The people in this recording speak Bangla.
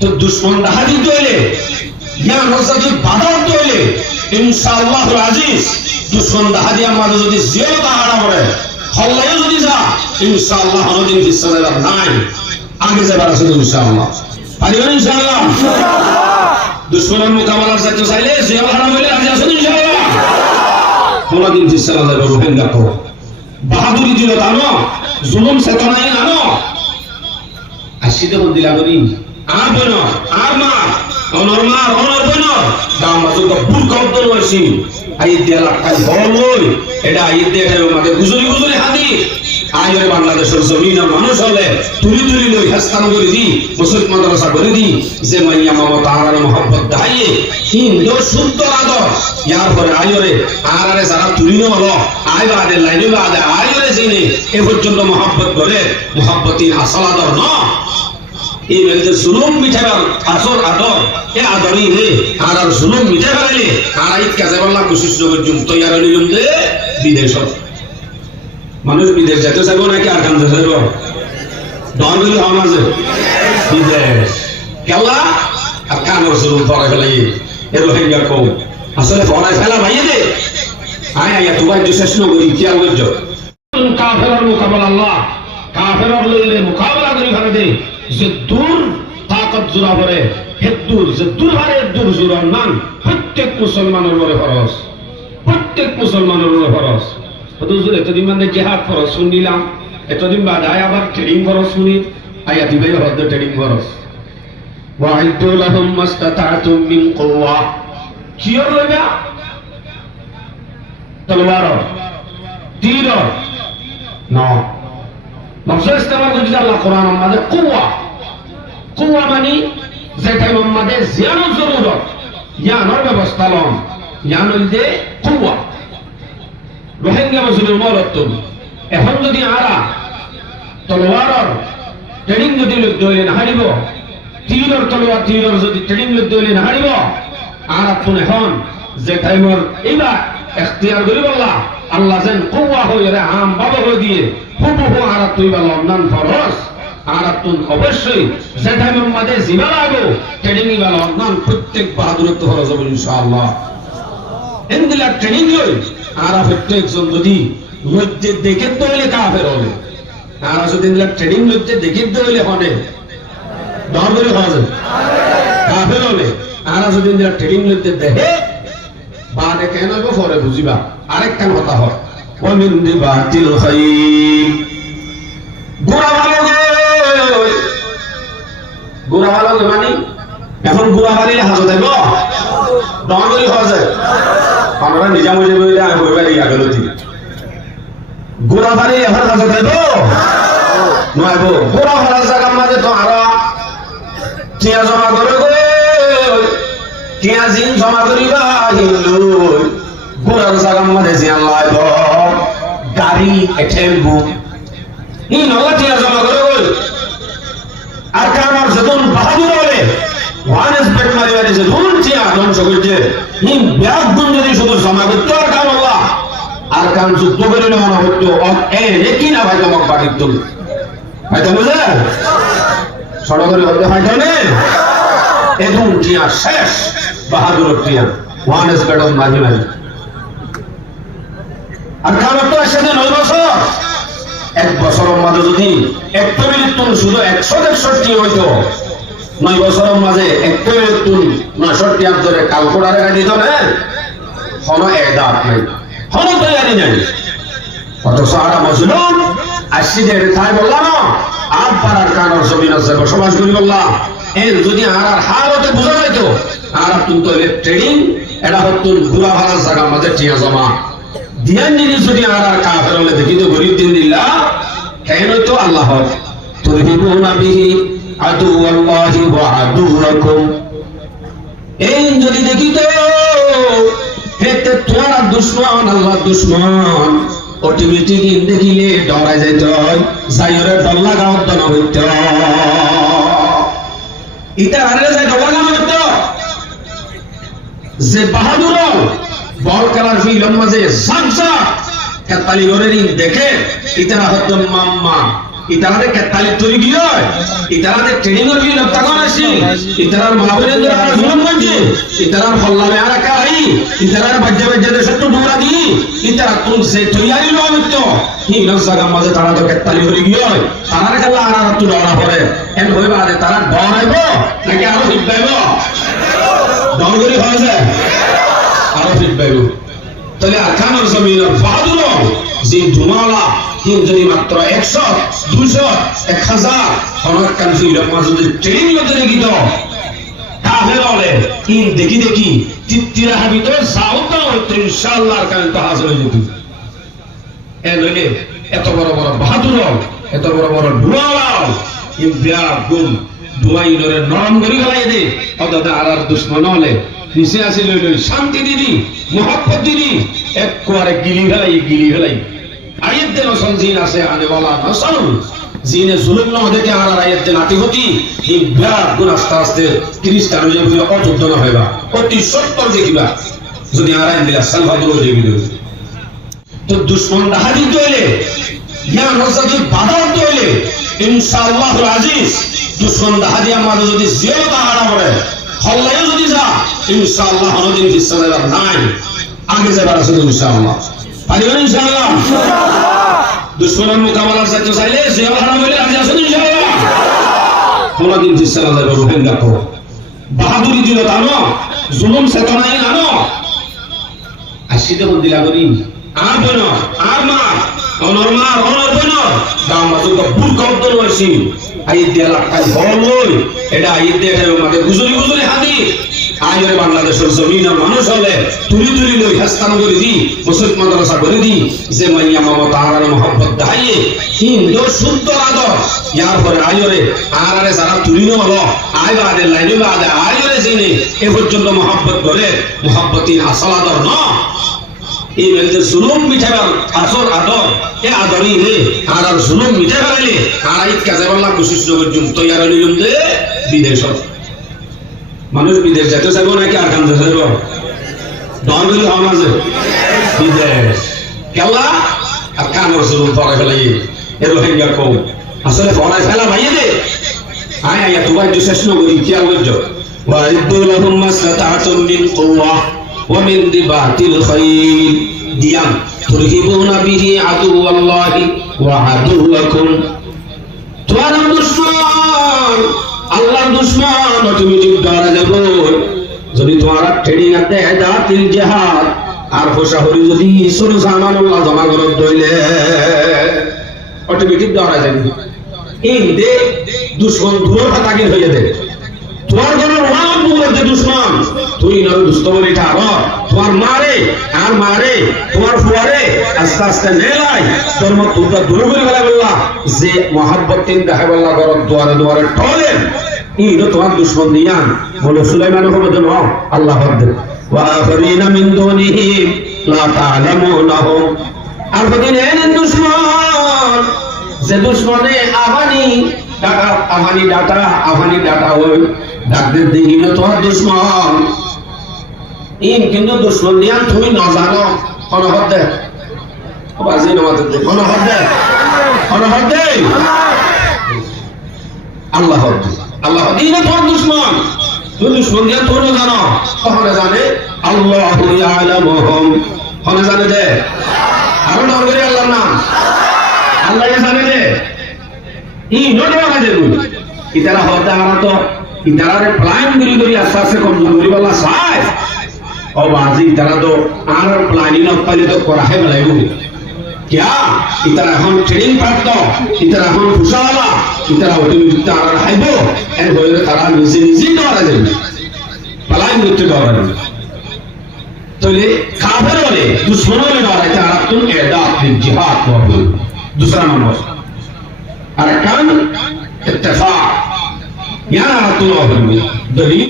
তো দুশ্মন ডাহাতি তৈলে জ্ঞান হচ্ছে বাধা তৈলে ইনশাআল্লাহুল আজিজ দুশ্মন ডাহাতি আমাদের যদি জিয়ারত হারা করে হল্লায় যদি যা ইনশাআল্লাহ অনদিন ফিসালার নাই আগে যাবার আছে ইনশাআল্লাহ পারিবেন ইনশাআল্লাহ দুশ্মনের মোকাবেলার সাথে চাইলে জিয়ারত হারা হইলে আগে আছে ইনশাআল্লাহ অনদিন ফিসালার রোহিঙ্গা করো বাহাদুরি দিল জানো জুলুম চেতনাই জানো আসিতে দিলা করি আর বোন আর মা অনর মা অনর বোন দাম বাজু ভুল কবদল হইছি আই দিয়া লাখাই বলই এটা আই দিয়া আমাদের গুজরি গুজরি হাদি আইরে বাংলাদেশের জমিনের মানুষ হলে তুলি তুলি লই হাস্তান করে দি মুসলিম মাদ্রাসা করে দি যে মাইয়া মমতা আর মোহাম্মদ দাইয়ে হিন্দু শুদ্ধ আদর ইয়ার পরে আইরে আরে যারা তুলি ন হলো আই বাদে লাইনে বাদে আইরে জিনে এ পর্যন্ত মোহাম্মদ করে মোহাম্মতির আসল আদর ন এই মেয়েদের জুলুম মিঠাবার আসল আদর এ আদরই নে আর জুলুম মিঠা ফেলাইলে আর এই কাজে বললাম বিশিষ্ট পর্যন্ত তৈয়ার নিলাম যে বিদেশ মানুষ বিদেশ যেতে চাইব নাকি আর কান যেতে চাইব দরগুলি হওয়া মাঝে বিদেশ কেলা আর কানের জুলুম পড়াই ফেলাই এ রোহিঙ্গা কম আসলে পড়াই ফেলা ভাইয়ে দে আয় আয় তোমার একটু শেষ নগরী খেয়াল করছো কাফেরের মোকাবেলা আল্লাহ কাফেরের লইলে মোকাবেলা করি ফেলে দে যে দূর তাকত জোড়া পরে হেদুর যে দূর হারে দূর জোড়ার নাম প্রত্যেক মুসলমানের উপরে ফরজ প্রত্যেক মুসলমানের উপরে ফরজ হুজুর এতদিন মানে জিহাদ ফরজ শুনিলাম এতদিন বাদ আয় আবার ট্রেনিং ফরজ শুনি আয়া দিবাই হদ্দ ট্রেনিং ফরজ ওয়াইদু লাহুম মাস্তাতাতুম মিন কুওয়া কিয় লইবা তলোয়ার তীর না লফজ ইস্তেমাল করতে আল্লাহ কোরআন আমাদের কুওয়া কুওয়া মানে যেটা আমাদের জিয়ানোর জরুরত ইয়ানোর ব্যবস্থা লন ইয়ান হইতে কুওয়া রোহিঙ্গা মুসলিম মরত এখন যদি আরা তলোয়ারর ট্রেনিং যদি লোক দইলে না হারিব তীরর তলোয়ার তীরর যদি ট্রেনিং লোক দইলে না হারিব আর আপন এখন যে টাইমর এইবার এখতিয়ার করি বললা আল্লাহ যেন কুওয়া হয়ে রে আম বাবা হয়ে দিয়ে হুবহু আর তুই বা লন্ডন ফরজ আর তুন অবশ্যই যে টাইমের মধ্যে জিবা লাগো ট্রেনিং বা লন্ডন প্রত্যেক বাহাদুরত্ব ফরজ হবে ইনশাআল্লাহ এন্দিলা ট্রেনিং লই আর প্রত্যেকজন যদি মধ্যে দেখে তৈলে কাফের হবে আর যদি ট্রেনিং মধ্যে দেখে তৈলে হবে দরবারে হবে কাফের হবে আর যদি ট্রেনিং মধ্যে দেখে বাদে কেন পরে বুঝিবা আরেকখান কথা হয় ওমিন দিবাতিল খাইর গোড়া ভালো গে মানে এখন গোড়া ভালিলে হাজত দেব দরবারে হবে আমরা নিজাম হয়ে যাবে আমি হইবার ইয়া গেল ঠিক গোড়া ভালি এখন কাছে দেব নয়ব গোড়া ভালার জায়গার মাঝে তো আরো টিয়া জমা করে গো টিয়া জিন জমা করিবা হিন্দু গোড়ার জায়গার মাঝে জিয়ান লাইব গাড়ি এঠেলবু ই নলা টিয়া জমা করে গো আর কামার যতন বাহাদুর হলে ওয়ান এসপেক্ট মারিবারে যে দুন টিয়া ধ্বংস করছে ই ব্যাগ গুণ যদি শুধু জমা করতে আর কাম আল্লাহ আর কাম যুদ্ধ করে নেওয়া হতো একই না ভাই তোমাকে বাড়ির তুল ভাই তো বুঝে সড়কের হতে হয় জানে এখন টিয়া শেষ বাহাদুর টিয়া ওয়ান এসপেক্ট অন মাঝে মাঝে আর কামার তো একসাথে 9 বছর 1 বছরের মাঝে যদি একটা মিনিট তুল শুধু 161 হইতো 9 বছরের মাঝে একটা মিনিট তুল 69 ধরে কালকুলারে গাড়ি দিত না কোনো এদাত নাই কোনো তৈরি নাই কত সারা মজলুম আসিদের তাই বললাম আর পাড়ার কানর জমিন আছে বসবাস করি বললাম এর যদি আর হালতে বোঝা যাইতো আর কিন্তু ট্রেনিং এটা হতো ঘুরা ভাড়ার জায়গা মাঝে টিয়া জমা দিয়ান জিনিস যদি আর কাফের হলে দেখি তো গরিব দিন দিল্লা কেন তো আল্লাহ তুরহিবুনা বিহি আদুওয়াল্লাহি ওয়া আদুওয়াকুম এই যদি দেখি তো হেতে তোরা দুশমন আল্লাহ দুশমন অটোমেটিক দেখিলে ডরাই যাইত যাইরে ডর লাগাও তো না হইত ইটা আরে যাই ডর লাগানো হইত যে বাহাদুর বল খেলার ফিল্ম মাঝে সামসা কাতালি গরেরি দেখে ইতারা হতো মাম্মা ইতারাতে কেতালি তৈরি কি হয় ইতারাতে ট্রেনিং এর কি লক্ষ্য করা আছে ইতারার মাহবুবের দ্বারা জুলুম করছে ইতারার হল্লামে আর কাই ইতারার বাজ্যে বাজ্যে দেশ তো ডুরা দি ইতারা তুম সে তৈরি লমিত হি নসাগা মাঝে তারা তো কেতালি হয়ে গিয়ে হয় তারার খেলা আর তো ডরা পড়ে এন হইবা আরে তারা ডরাইব নাকি আরো হিবাইব ডরগরি হয় যায় আরো হিবাইব তাহলে আরকানুল জমিনের বাহাদুর যে ধুমাওয়ালা তিন যদি মাত্র 100 200 1000 অনেক কান্ট্রি লোক যদি ট্রেনিং লতে গিত তাহলে বলে তিন দেখি দেখি তিত্তিরা হাবিত সাউথ হইতো ইনশাআল্লাহ আরকান তো হাসিল হয়ে যেত এনে এত বড় বড় বাহাদুর এত বড় বড় ধুমাওয়ালা ইন্ডিয়া গুম ধুমাইলরে নরম করি ফেলাই দে অদাদা আর দুশ্মন হলে নিচে আসি লই লই শান্তি দিদি মোহাব্বত দিদি এক কোয়ারে গিলি ফেলাই আয়াত দেন সঞ্জিন আছে আনে ওয়ালা নসল জিনে জুলুম না দেখে আর আয়াত দেন আতি হতি এই বিরাট গুণ আস্তে আস্তে খ্রিস্টান যে বুঝে অযুদ্ধ না হইবা অতি সত্তর দেখিবা যদি আর আইন দিলা সালভাদুর দেখি দেবে তো দুশমন হাজির হইলে ইয়া নসাদি বাধা হইলে ইনশাআল্লাহুল আজিজ দুশমন হাজির আমাদের যদি জিয়ারত হারা পড়ে হল্লায়ও যদি যা ইনশাআল্লাহ অনদিন ফিসালার নাই আগে যাবার আছে ইনশাআল্লাহ পারিবেন ইনশাআল্লাহ দুশমনের মোকাবেলা করতে চাইলে জিয়ারত হারা হইলে আগে আসুন ইনশাআল্লাহ অনদিন ফিসালার যাবে রোহেন দেখো বাহাদুরি দিল জানো জুলুম চেতনাই জানো আসিতে কোন দিলা করি আর বনো আর মা অনর বনো দাম বাজু বুল কবদল হইছি আই দেলা কাই বলই এটা আই দেলা মাঝে গুজরি হাদি আইরে বাংলাদেশের জমিন আর মানুষ হলে তুলি লই হাস্তান করে দি মুসলিম মাদ্রাসা করে দি যে মাইয়া মমতা আর মোহাম্মত দাইয়ে হিন্দু শুদ্ধ আদর ইয়ার পরে আইরে আরে যারা তুলি ন হলো আই বাদে লাইনে বাদে আইরে জিনে এ পর্যন্ত মোহাম্মত করে মোহাম্মতিন আসল আদর ন এই মেলতে জুলুম মিঠাবার আসল আদর এ আদরই রে আর জুলুম মিঠে ফেলাইলে আর আইত কাজে বললা কোশিশ নগরজুম তৈয়ার হইলুম দে বিদেশ মানুষ বিদেশ যেতে চাইব নাকি আর কাম যেতে চাইব ডর হইলে আমার যে বিদেশ কেলা আর কামর জুলুম পড়াই ফেলাই এ রোহিঙ্গা কম আসলে পড়াই ফেলা ভাইয়ে দে আয় আয়া তোমার একটু শেষ নগরী খেয়াল করছো ওয়াইদু লাহুম মাসতাআতুম মিন কুওয়া ومن رباط الخيل দিয়ান তুরহিবুনা বিহি আদুওয়াল্লাহি ওয়া আদুওয়াকুম তোমার দুশমন আল্লাহর দুশমন তুমি যুদ্ধে যাব যদি তোমার ট্রেনিং আছে হেদাতিল জিহাদ আর ফসাহরি যদি সুর জামানুল্লাহ জমা করে দইলে অটোমেটিক দৌড়া যাবে এই দে দুশমন দূর হতাগির হয়ে যাবে তোমার কোন ওয়ান বুঝতে দুশমন তুই না দুস্তবরি ঠাড় তোমার মারে তোমার ফুয়ারে আস্তে আস্তে নেলাই তোর মত তোমরা দূর করে গেলা বললা যে মোহাব্বত তিন দেখা বললা ঘর দুয়ারে টলেন ইনো তোমার দুশমন দিয়ান বলে সুলাইমান হবে না আল্লাহ হদ্দে ওয়া আখরিনা মিন দুনিহি লা তা'লামুনাহুম আর বদিন এন দুশমন যে দুশমনে আবানি ডাটা ওই ডাকদের দিন তোমার দুশমন ইন কিন্তু দুশমন দিয়ান তুমি না জানো অনহদ দে বাজি নামাতে দে অনহদ দে আল্লাহ দিন তোমার দুশমন তুমি দুশমন দিয়ান তুমি না জানো তখন জানে আল্লাহু ইয়ালামুহুম হনে জানে দে আর নাম করে আল্লাহর নাম আল্লাহ জানে দে ই নড়ে বাজে ইতারা হদা হারা তো ইতারারে প্ল্যান করি আস্তে আস্তে কমজোর করি বলা চাই ও বাজি ইতারা তো আর প্ল্যানিং অফ পাইলে তো করা হয় বলাই क्या इतना हम ट्रेनिंग प्राप्त इतना हम खुशाला इतना অতিরিক্ত আর হাইবো এর হইলে তারা নিজে দৌড়া যাবে পালাই মৃত্যু দৌড়া যাবে তাহলে কাফের বলে দুশমন বলে দৌড়াইতে আর তুম এদাত জিহাদ করবে दूसरा नंबर अरकान इत्तिफाक यहाँ तुम दलील